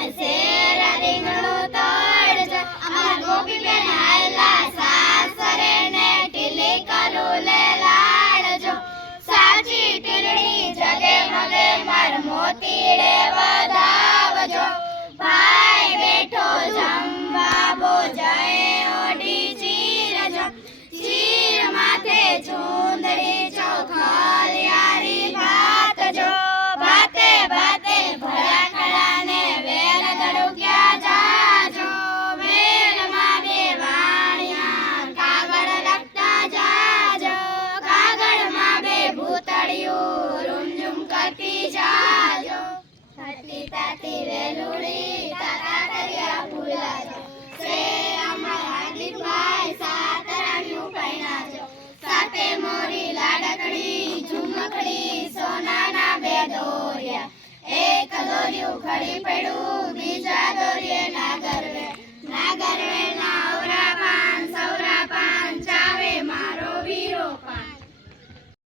તમે શેરા રીંગણું તળજો અમાર ગોપીબેન આયલા સાસરે ને ટીલી કરું લે લાડજો સાચી ટીલડી જગે મગે માર મોતીડે વધાવજો ભાઈ બેઠો જમવા બોજે ઓઢી ચીરજો ચીર માથે ચૂંદડી ચોખલિયારી ભાતજો ભાતે ભાતે ભરા ખડાને વેલ દડુક્યા જાજો વેલમાં બે વાણિયા કાગળ લખતા જાજો કાગળમાં બે ભૂતળિયું રૂમઝુમ કરતી જાજો હતી તાતી વેલુડી તાતા કર્યા ભૂલાજો શેરામાં હાર્દિકભાઈ સાત રાણીઓ પૈણાજો સાતે મોરી લાડકડી ઝુમકડી સોનાના બે દોરિયા એક દોર્યું ખડી પડ્યું બીજા દોરીએ નાગરવે